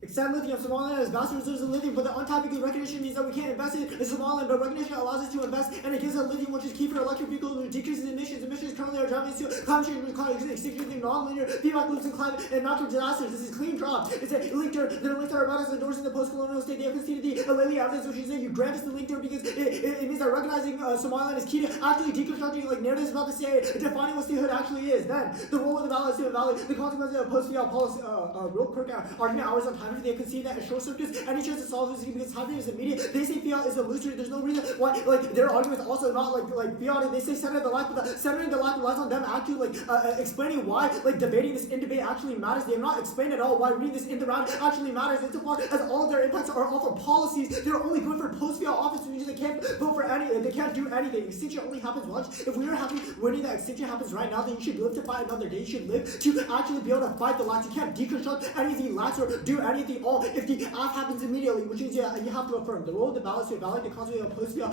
Except lithium, Somaliland has vast reserves of lithium, but the untapped recognition means that we can't invest in Somaliland, but recognition allows us to invest, and it gives us lithium, which is key for electric vehicles, which decreases emissions. Emissions currently are driving us to climate change, extinction, non-linear feedback loops in climate, and natural disasters. This is clean drop. It's a link term. The link term about us endorsing the post-colonial state. They have conceded the Aleli evidence, which is that you grant us the link term because it means that recognizing Somaliland is key to actually deconstructing like narratives about the state, defining what statehood actually is. Then, the role of the ballot is to evaluate the consequences of post-fiat policy, real quick argument hours on time. They have conceded that short circuits any chance to solve this because time is immediate. They say fiat is illusory. There's no reason why their argument is also not like fiat. They say centering the lack, but centering the lack relies on them actually explaining why debating this in debate actually matters. They have not explained at all why reading this in the round actually matters. Insofar as all of their impacts are all for policies, they're only good for post-fiat office, which means they can't vote for any. They can't do anything. Extinction only happens once. If we are happy winning that extinction happens right now, then you should live to fight another day. You should live to actually be able to fight the lacks. You can't deconstruct any of the lacks or do any of if the act happens immediately, which means you have to affirm. The role of the ballot is to evaluate the constitutional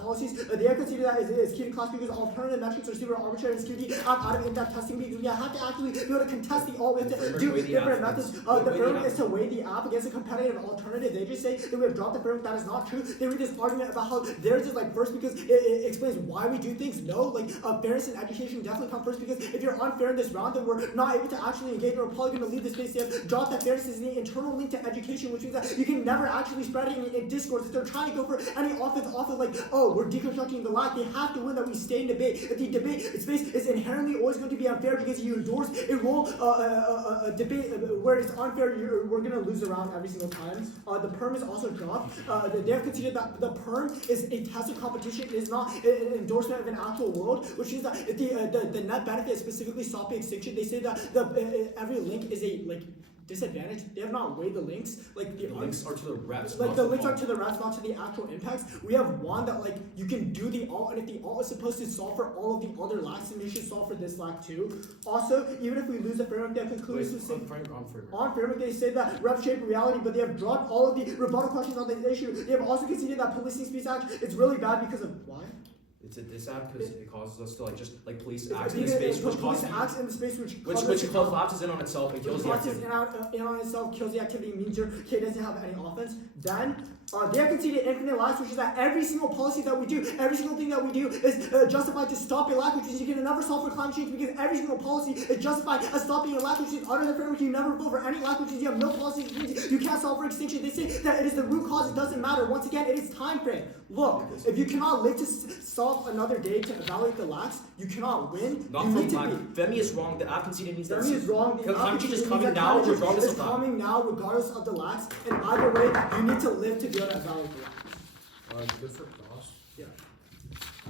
policies. They are considered that is key to class because alternative metrics are super arbitrary and security out of in-depth testing because we have to actually be able to contest the all. We have to do different methods. The framework is to weigh the app against a competitive alternative. They just say that we have dropped the framework. That is not true. They read this argument about how theirs is like first because it explains why we do things. No, like fairness in education definitely come first because if you're unfair in this round, then we're not able to actually engage. We're probably going to leave the space. They have dropped that fairness is the internal link to education, which means that you can never actually spread it in discourse. If they're trying to go for any offense off of like, oh, we're deconstructing the lack, they have to win that we stay in debate. If the debate space is inherently always going to be unfair because you endorse a role, a debate where it's unfair, we're going to lose around every single time. The perm is also dropped. They have considered that the perm is a test of competition. It is not an endorsement of an actual world, which means that if the net benefit is specifically stopping extinction. They say that every link is a disadvantage. They have not weighed the links. Like the links are to the refs. Like the links are to the refs, not to the actual impacts. We have one that like you can do the alt, and if the alt is supposed to solve for all of the other lacks, then they should solve for this lack too. Also, even if we lose the framework, they have conclusive on framework. They say that refs shape reality, but they have dropped all of the rebuttal questions on the issue. They have also conceded that policing speech act is really bad because of why? It's a disapp because it causes us to like just like police acts in the space which causes which collapses in on itself and kills the activity. In on itself kills the activity means your kid doesn't have any offense. Then they have conceded infinite lacks, which is that every single policy that we do, every single thing that we do is justified to stop a lack, which is you can never solve for climate change because every single policy is justified as stopping a lack, which is under the framework you never vote for any lack, which is you have no policy, you can't solve for extinction. They say that it is the root cause, it doesn't matter. Once again, it is time frame. Look, if you cannot live to solve another day to evaluate the lacks, you cannot win. Not you from need to lack. be. Femi is wrong. The app conceded means that Femi is wrong. The climate change is coming now, regardless of that. It's coming now, regardless of the lacks. And either way, you need to live to be able to evaluate the lacks. Good for cross. Yeah.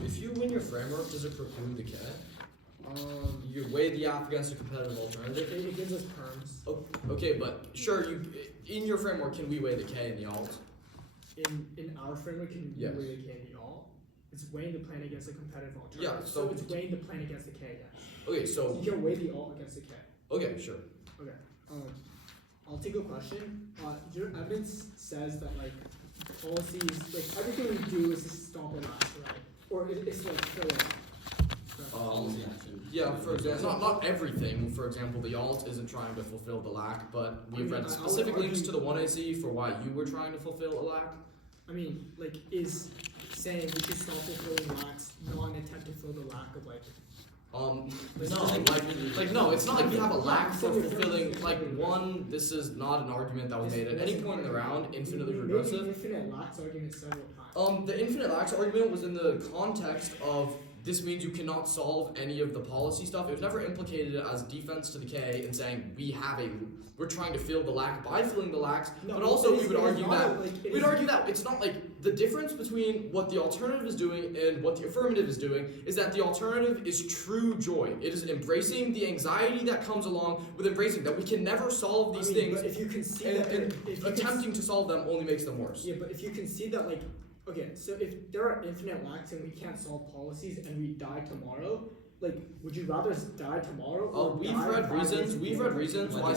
If you win your framework, does it preclude the K? You weigh the app against a competitive alternative. It gives us perms. Oh, okay, but sure, you in your framework, can we weigh the K and the alt? In our framework, can you Yes. weigh the K and the alt? It's weighing the plan against a competitive alternative. Yeah, so it's weighing the plan against the K. Yes. Okay, so You can weigh the alt against the K. okay, sure. Okay. I'll take a question. Your evidence says that like policies, like everything we do is to stop a lack, right? Or it's like fill it up. Yeah, for example, not everything. For example, the alt isn't trying to fulfill the lack, but we've read specific links to the 1AC for why you were trying to fulfill a lack. I mean, like, is saying we should stop fulfilling lacks not an attempt to fill the lack of like. No, no, it's not like we have a lack for fulfilling, this is not an argument that was made at any point in the round, infinitely regressive. The infinite lacks argument several times. The infinite lacks argument was in the context of this means you cannot solve any of the policy stuff. It was never implicated as defense to the K and saying we're trying to fill the lack by filling the lacks, but also we would argue that it's not like the difference between what the alternative is doing and what the affirmative is doing is that the alternative is true joy. It is embracing the anxiety that comes along with embracing that we can never solve these things. But if you can see and attempting to solve them only makes them worse. Yeah, but if you can see that like. Okay, so if there are infinite lacks and we can't solve policies and we die tomorrow, like, would you rather die tomorrow? Or we've read reasons why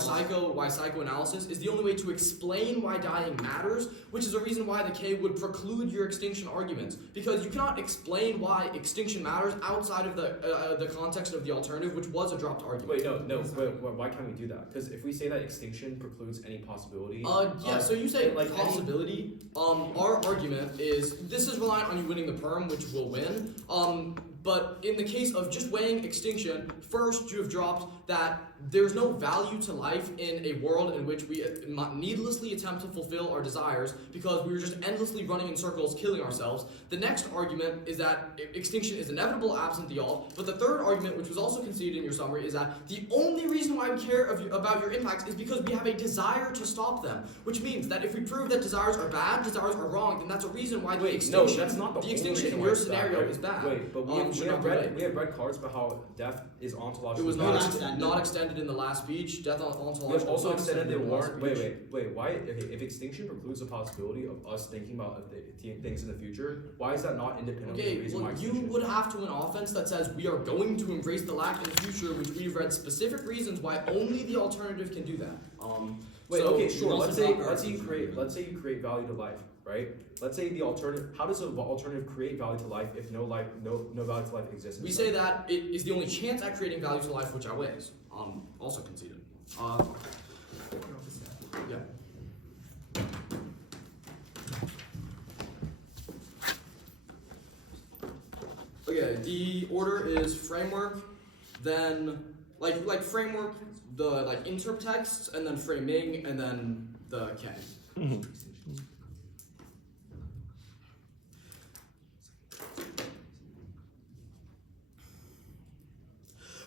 psychoanalysis is the only way to explain why dying matters, which is a reason why the K would preclude your extinction arguments, because you cannot explain why extinction matters outside of the context of the alternative, which was a dropped argument. Wait, no. Why can't we do that? Because if we say that extinction precludes any possibility. So you say possibility. Our argument is this is reliant on you winning the perm, which will win. But in the case of just weighing extinction, first you have dropped that there's no value to life in a world in which we needlessly attempt to fulfill our desires because we were just endlessly running in circles, killing ourselves. The next argument is that extinction is inevitable absent the alt. But the third argument, which was also conceded in your summary, is that the only reason why we care about your impacts is because we have a desire to stop them. Which means that if we prove that desires are bad, desires are wrong, then that's a reason why the extinction. No, that's not the extinction in your scenario is bad. Wait, but we have read cards about how death is ontologically. It was not extended in the last speech. Death ontological. We have also extended the warrant. Wait. Why? Okay, if extinction precludes the possibility of us thinking about things in the future, why is that not independently the reason why extinction? You would have to an offense that says we are going to embrace the lack in the future, which we've read specific reasons why only the alternative can do that. Wait, So okay, you sure. can Let's also say you create value to life, right? Let's say the alternative. How does an alternative create value to life if no value to life exists? We say that it is the only chance at creating value to life which outweighs. Also conceded. Yeah. Okay, the order is framework, then like framework, the like intertext, and then framing, and then the K.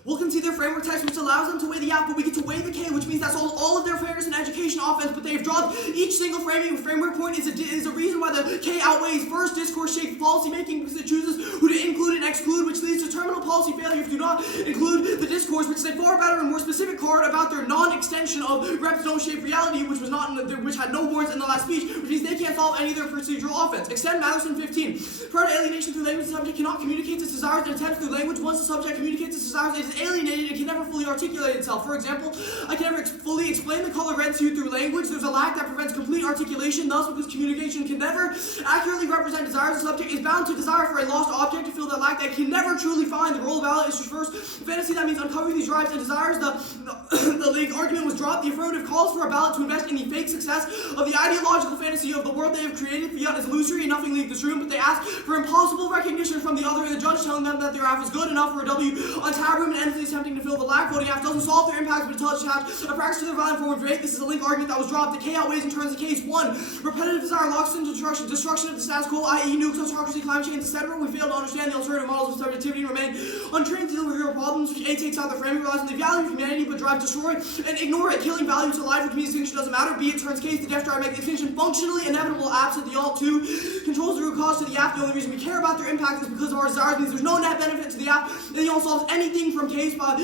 We'll concede their framework text, which allows them to weigh the app, but we get to weigh the K, which means that's all of their fairness and education offense, but they've dropped each single framework point is a reason why the K outweighs first discourse-shaped policy making because it chooses who to include and exclude, which leads to terminal policy failure if you do not include the discourse, which is a far better and more specific card about their non-extension of reps don't shape reality, which was not which had no warrants in the last speech, which means they can't solve any of their procedural offense. Extend Matherson 15. Prior to alienation through language, the subject cannot communicate its desires and attempts through language. Once the subject communicates its desires, it is alienated and can never fully articulate itself. For example, I can never fully explain the color red to you through language. There's a lack that prevents complete articulation. Thus, because communication can never accurately represent desires, the subject is bound to desire for a lost object to fill that lack that can never truly find. The role of ballot is to first fantasy that means uncovering these drives and desires. The league argument was dropped. The affirmative calls for a ballot to invest in the fake success of the ideological fantasy of the world they have created. Fiat is illusory and nothing leaves this room, but they ask for impossible recognition from the other and the judge telling them that their half is good enough for a W on tab room and endlessly attempting to fill the lack. Voting half doesn't solve their impacts, but it tells half a practice to their violent form of debate. This is a link argument that was dropped. The K outweighs in terms of case 1. Repetitive desire locks into destruction of the status quo, i.e. nukes, autocracy, climate change, etc. We fail to understand the alternative models of subjectivity and remain untrained to deal with real problems, which A takes out the framing, relies on the value of humanity, but drive destroy, and ignore it, killing value to life, which means extinction doesn't matter. B, it turns case, the death drive, make the extinction functionally inevitable, absent the alt 2, controls the root cause to the app. The only reason we care about their impact is because of our desires, means there's no net benefit to the app, and the alt solves anything from case by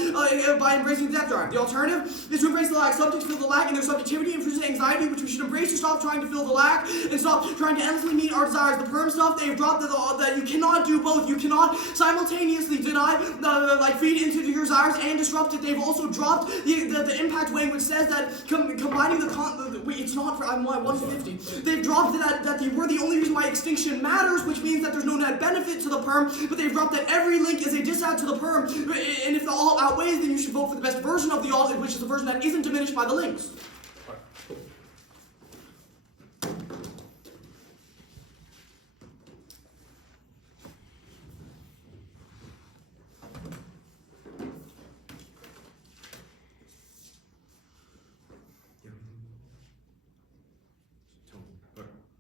embracing the death drive. The alternative is to embrace the lack. Subjects feel the lack in their subjectivity and produces anxiety, which we should embrace to stop trying to fill the lack and stop trying to endlessly meet our desires. The perm stuff, they've dropped that you cannot do both. You cannot simultaneously deny, feed into your desires and disrupt it. They've also dropped the impact weighing, which says that combining it's not, I'm 150. They've dropped that we're the only reason why extinction matters, which means that there's no net benefit to the perm, but they've dropped that every link is a disadd to the perm, and if the alt outweighs, then you should vote for the best version of the alt, which is the version that isn't diminished by the links.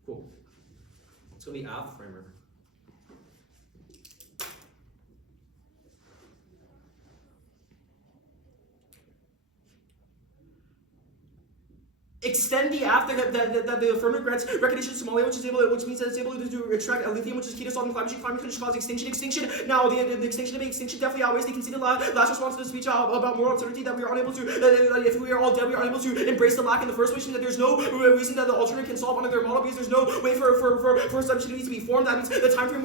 Cool. It's gonna be app framework. Extend the app that the affirmative grants recognition of Somalia, which means that it's able to extract lithium, which is key to solving climate change. Climate change causes extinction. Now, the extinction definitely outweighs the conceded last response to the speech about moral uncertainty that we are unable to, if we are all dead, we are unable to embrace the lack in the first place, that there's no reason that the alternative can solve under their model because there's no way for subsidies to be formed. That means the time frame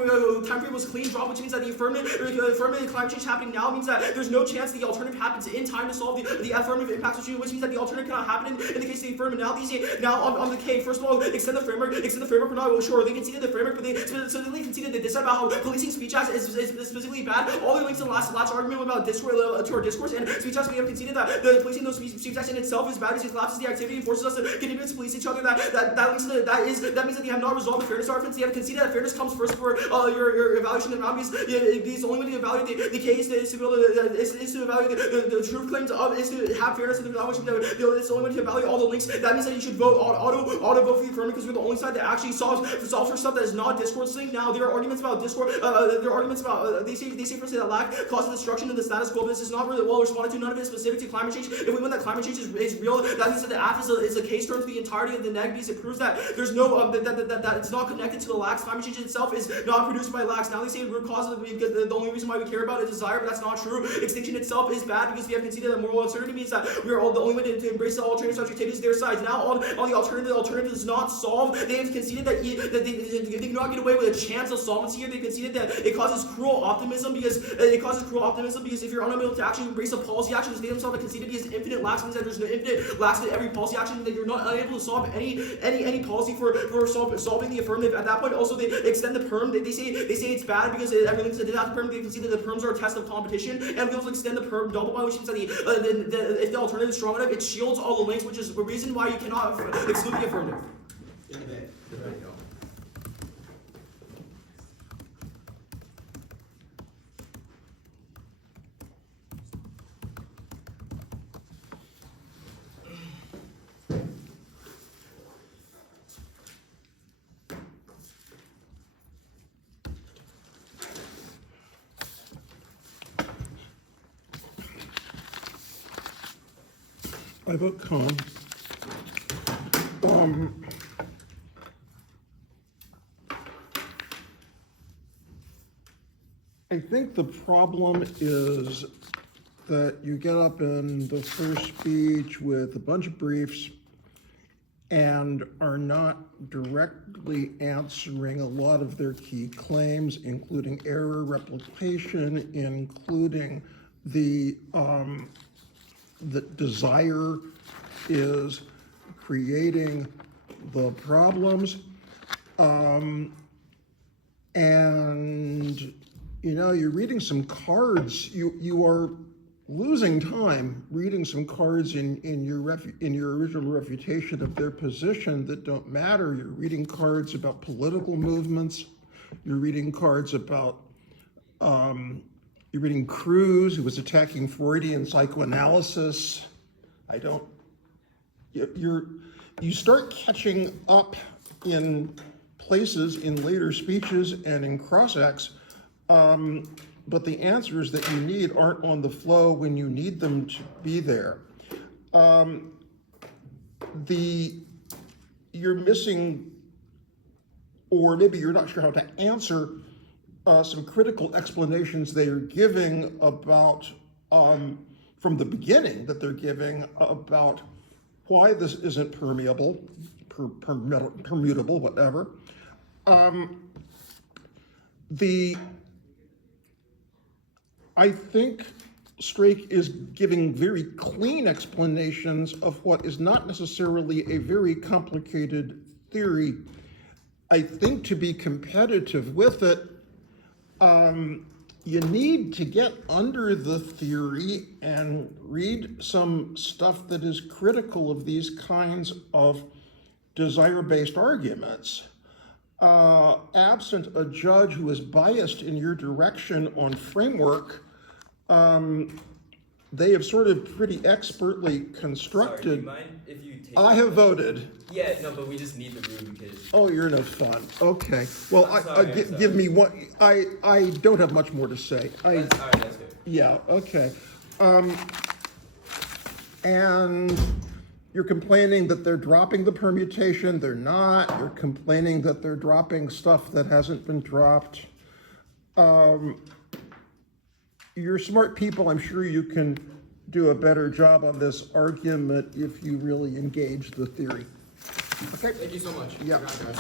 was clean dropped, which means that the affirmative climate change happening now means that there's no chance the alternative happens in time to solve the affirmative impacts, which means that the alternative cannot happen in the case of the affirmative. Now on the K, first of all, extend the framework. We're not really sure. They conceded the framework, but they specifically conceded that this about how policing speech acts is specifically bad. All the links in the last argument about discourse to our discourse and speech acts. We have conceded that the policing those speech acts in itself is bad because it collapses the activity and forces us to continue to police each other. That means that they have not resolved the fairness arguments. They have conceded that fairness comes first for your evaluation of because the only way to evaluate the K is to evaluate the truth claims of is to have fairness in the evaluation. It's the only way to evaluate all the links. That means that you should vote auto vote for the affirmative because we're the only side that actually solves for stuff that is not discourse linked. Now there are arguments about discourse. There are arguments about they say first that lack causes destruction in the status quo. But this is not really well responded to. None of it is specific to climate change. If we win that climate change is real, that means that the app is a case term for the entirety of the neg because it proves that there's no that it's not connected to the lacks. Climate change itself is not produced by lacks. Now they say root cause because the only reason why we care about is desire, but that's not true. Extinction itself is bad because we have conceded that moral uncertainty means that we are all the only way to embrace the alternative subjectivity is their sides. Now now on the alternative does not solve. They have conceded that they do not get away with a chance of solvency here. They conceded that it causes cruel optimism because if you're unable to actually embrace a policy action, they themselves have conceded because infinite lax means that there's no infinite lax in every policy action, that you're not unable to solve any policy for solving the affirmative. At that point, also they extend the perm. They say it's bad because everything's a disaster perm. They concede that the perms are a test of competition, and we also extend the perm double bind, which means that if the alternative is strong enough, it shields all the links, which is the reason why you cannot exclude the affirmative. In the bay. I vote con. I think the problem is that you get up in the first speech with a bunch of briefs and are not directly answering a lot of their key claims, including error replication, including the desire is creating the problems, and you're reading some cards. You are losing time reading some cards in your original refutation of their position that don't matter. You're reading cards about political movements. You're reading cards about you're reading Cruz, who was attacking Freudian psychoanalysis. You start catching up in places in later speeches and in cross-acts, but the answers that you need aren't on the flow when you need them to be there. You're missing, or maybe you're not sure how to answer some critical explanations they are giving about, from the beginning, that they're giving about why this isn't permeable, permutable, whatever. I think Strake is giving very clean explanations of what is not necessarily a very complicated theory. I think to be competitive with it, you need to get under the theory and read some stuff that is critical of these kinds of desire-based arguments. Absent a judge who is biased in your direction on framework, they have sort of pretty expertly constructed. Sorry, do you mind if you take I have voted. Yeah, no, but we just need the room because. Oh, you're no fun. Okay. Well, I'm sorry. give me one. I don't have much more to say. All right, that's good. Yeah. Okay. And you're complaining that they're dropping the permutation. They're not. You're complaining that they're dropping stuff that hasn't been dropped. You're smart people. I'm sure you can do a better job on this argument if you really engage the theory. Okay. Thank you so much. Yeah. Congrats, guys.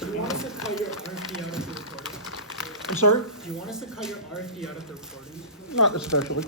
Do you want us to cut your RFP out of the recording? I'm sorry? Do you want us to cut your RFP out of the recording? Not especially.